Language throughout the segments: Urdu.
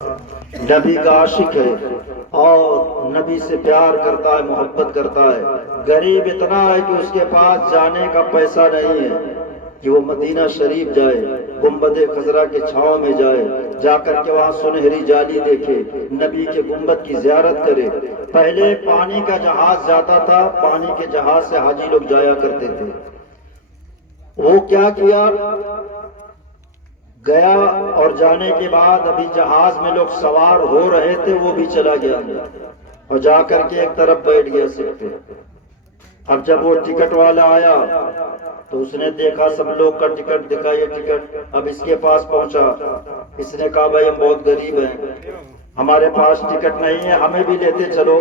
نبی کا عاشق ہے اور نبی سے پیار کرتا ہے، محبت کرتا ہے۔ غریب اتنا ہے کہ اس کے پاس جانے کا پیسہ نہیں ہے کہ وہ مدینہ شریف جائے، گنبد خضرا کے چھاؤں میں جائے، جا کر کے وہاں سنہری جالی دیکھے، نبی کے گنبد کی زیارت کرے۔ پہلے پانی کا جہاز جاتا تھا، پانی کے جہاز سے حاجی لوگ جایا کرتے تھے۔ وہ کیا کیا، گیا اور جانے کے بعد ابھی جہاز میں لوگ سوار ہو رہے تھے، وہ بھی چلا گیا اور جا کر کے ایک طرف بیٹھ گیا سیٹ پہ۔ اب جب وہ ٹکٹ والا آیا تو اس نے دیکھا سب لوگ کا ٹکٹ دکھا، یہ ٹکٹ۔ اب اس کے پاس پہنچا، اس نے کہا بھائی ہم بہت غریب ہیں، ہمارے پاس ٹکٹ نہیں ہے، ہمیں بھی لیتے چلو،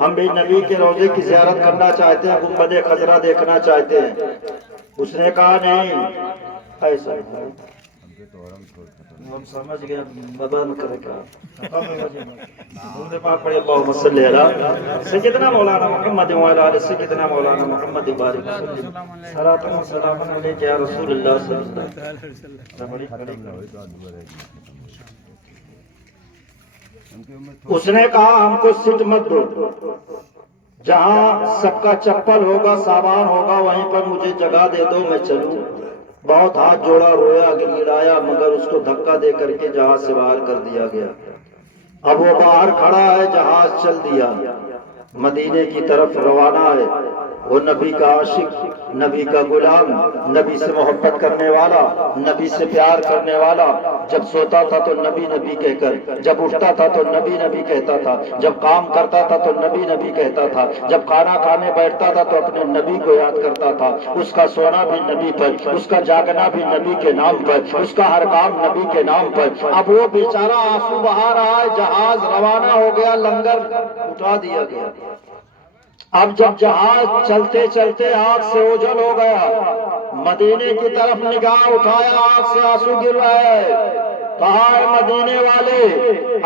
ہم بھی نبی کے روضے کی زیارت کرنا چاہتے ہیں، گنبد خضرا دیکھنا چاہتے ہیں۔ اس نے کہا نہیں، ایسا ہم سمجھ گئے، مدن کرے گا پاک پڑے اللہم صلی علی سیدنا مولانا محمد وعلی آل سیدنا مولانا محمد بارک وسلم صلاۃ و سلام علیک یا رسول اللہ صلی اللہ علیہ وسلم۔ اس نے کہا ہم کو سیٹ مت دو، جہاں سب کا چپل ہوگا، سامان ہوگا، وہیں پر مجھے جگہ دے دو، میں چلوں۔ بہت ہاتھ جوڑا، رویا، گڑگڑایا، مگر اس کو دھکا دے کر کے جہاز سے باہر کر دیا گیا۔ اب وہ باہر کھڑا ہے، جہاز چل دیا، مدینے کی طرف روانہ ہے۔ وہ نبی کا عاشق، نبی کا غلام، نبی سے محبت کرنے والا، نبی سے پیار کرنے والا، جب سوتا تھا تو نبی نبی کہہ کر، جب اٹھتا تھا تو نبی نبی کہتا تھا، جب کام کرتا تھا تو نبی نبی کہتا تھا، جب کھانا کھانے بیٹھتا تھا تو اپنے نبی کو یاد کرتا تھا۔ اس کا سونا بھی نبی پر، اس کا جاگنا بھی نبی کے نام پر، اس کا ہر کام نبی کے نام پر۔ اب وہ بیچارہ آنسو بہا رہا ہے، جہاز روانہ ہو گیا، لنگر اٹھا دیا گیا۔ اب جب جہاز چلتے چلتے آنکھ سے اوجھل ہو گیا، مدینے کی طرف نگاہ اٹھایا، آنکھ سے آنسو گر رہا ہے۔ کہا ہے مدینے والے،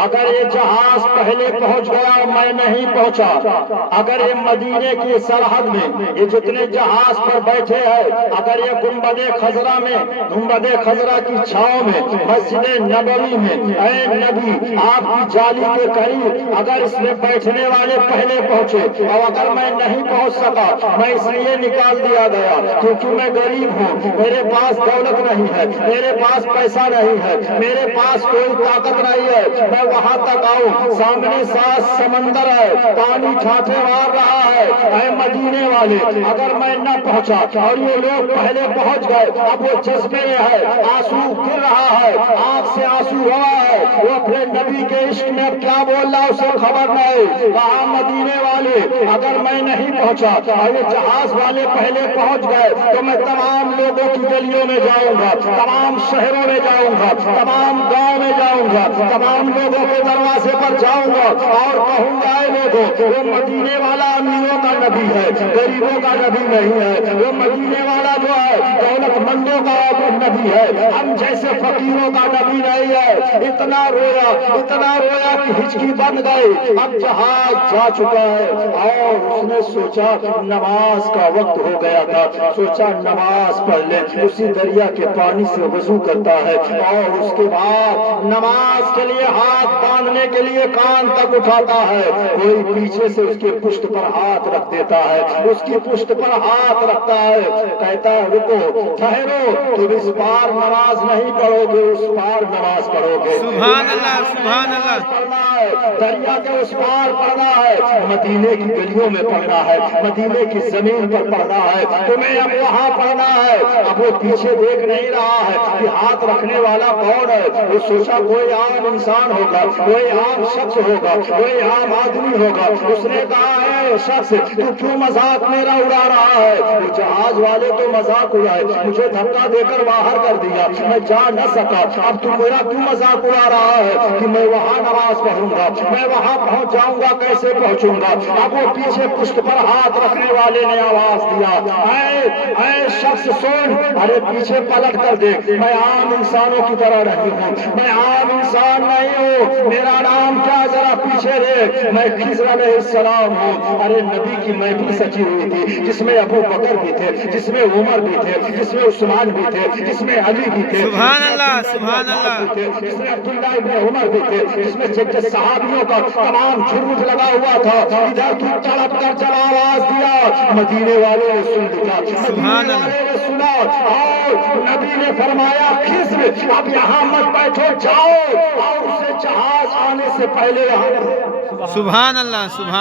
اگر یہ جہاز پہلے پہنچ گیا اور میں نہیں پہنچا، اگر یہ مدینے کی سرحد میں یہ جتنے جہاز پر بیٹھے ہیں، اگر یہ گنبد خضرا میں، گنبد خضرا کی چھاؤں میں، مسجد نبوی میں، اے نبی آپ کی جالی کے قریب اگر اس میں بیٹھنے والے پہلے پہنچے اور اگر میں نہیں پہنچ سکا، میں اس لیے نکال دیا گیا کیونکہ میں غریب ہوں، میرے پاس دولت نہیں ہے، میرے پاس پیسہ نہیں ہے، میرے پاس کوئی طاقت نہیں ہے، میں وہاں تک آؤں، سامنے 7 سمندر ہے، پانی ٹھاٹھے مار رہا ہے، اے مدینے والے اگر میں نہ پہنچا اور یہ لوگ پہلے پہنچ گئے، اب وہ جذبے میں ہے، آنسو گر رہا ہے، آنکھ سے آنسو رہا ہے، وہ اپنے نبی کے عشق میں اب کیا بول رہا اسے خبر نہیں۔ کہا مدینے والے اگر میں نہیں پہنچا اور یہ جہاز والے پہلے پہنچ گئے تو میں تمام لوگوں کی گلیوں میں جاؤں گا، تمام شہروں میں جاؤں گا، تمام گاؤں میں جاؤں گا، تمام لوگوں کے دروازے پر جاؤں گا اور کہوں گا اے لوگوں، وہ مدینے والا امیروں کا نبی ہے، غریبوں کا نبی نہیں ہے، وہ مدینے والا جو ہے دولت مندوں کا نبی ہے، ہم جیسے فقیروں کا نبی نہیں ہے۔ اتنا رویا کہ ہچکی بن گئی۔ اب جہاز جا چکا ہے اور اس نے سوچا نماز کا وقت ہو گیا تھا، سوچا نماز پڑھ لے، اسی دریا کے پانی سے وضو کرتا ہے اور اس کے بعد نماز کے لیے ہاتھ باندھنے کے لیے کان تک اٹھاتا ہے، کوئی پیچھے سے اس کے پشت پر ہاتھ رکھ دیتا ہے، اس کی پشت پر ہاتھ رکھتا ہے، کہتا ہے رکو، ٹھہرو، تم اس پار نماز نہیں پڑھو گے، اس پار نماز پڑھو گے۔ سبحان اللہ، سبحان اللہ۔ پڑھنا ہے، دریا کے اس پار پڑھنا ہے، مدینے کی گلیوں میں پڑھنا ہے، مدینے کی زمین پر پڑھنا ہے، تمہیں اب وہاں پڑھنا ہے۔ اب وہ پیچھے دیکھ نہیں رہا ہے کہ ہاتھ رکھنے والا کون ہے، وہ سوچا کوئی عام انسان ہوگا، کوئی عام شخص ہوگا، کوئی عام آدمی ہوگا۔ اس نے کہا ہے شخص تو کیوں مذاق میرا اڑا رہا ہے؟ وہ جہاز والے تو مذاق اڑائے، مجھے دھکا دے کر باہر کر دیا، میں جا نہ سکا، اب تم میرا کیوں مذاق اڑا رہا ہے کہ میں وہاں نماز پڑھوں گا، میں وہاں پہنچ جاؤں گا، کیسے پہنچوں گا؟ اب وہ پیچھے پشت پر ہاتھ رکھنے والے نے آواز دیا، اے شخص سن، ارے پیچھے پلٹ کر دیکھ، میں عام انسانوں کی طرح نہیں ہوں، میں عام انسان نہیں ہوں، میرا نام کیا ذرا پیچھے دیکھ، میں خضر علیہ السلام ہوں۔ ارے نبی کی محفل سجی ہوئی تھی، جس میں ابو بکر بھی تھے، جس میں عمر بھی تھے، جس میں عثمان بھی تھے، جس میں علی بھی تھے، سبحان اللہ، سبحان اللہ، جس میں عبداللہ ابن عمر بھی تھے، جس میں صحابیوں کا تمام جھرمٹ لگا ہوا تھا۔ ادھر تو تڑپ کر چلا آواز دیا، مدینے والوں نے سن لیا، سبحان مدینے اللہ۔ والے نے سنا، اور نبی نے فرمایا خضر اب یہاں مت بیٹھو، جاؤ اور اسے جہاز آنے سے پہلے یہاں سبحان اللہ، سبحان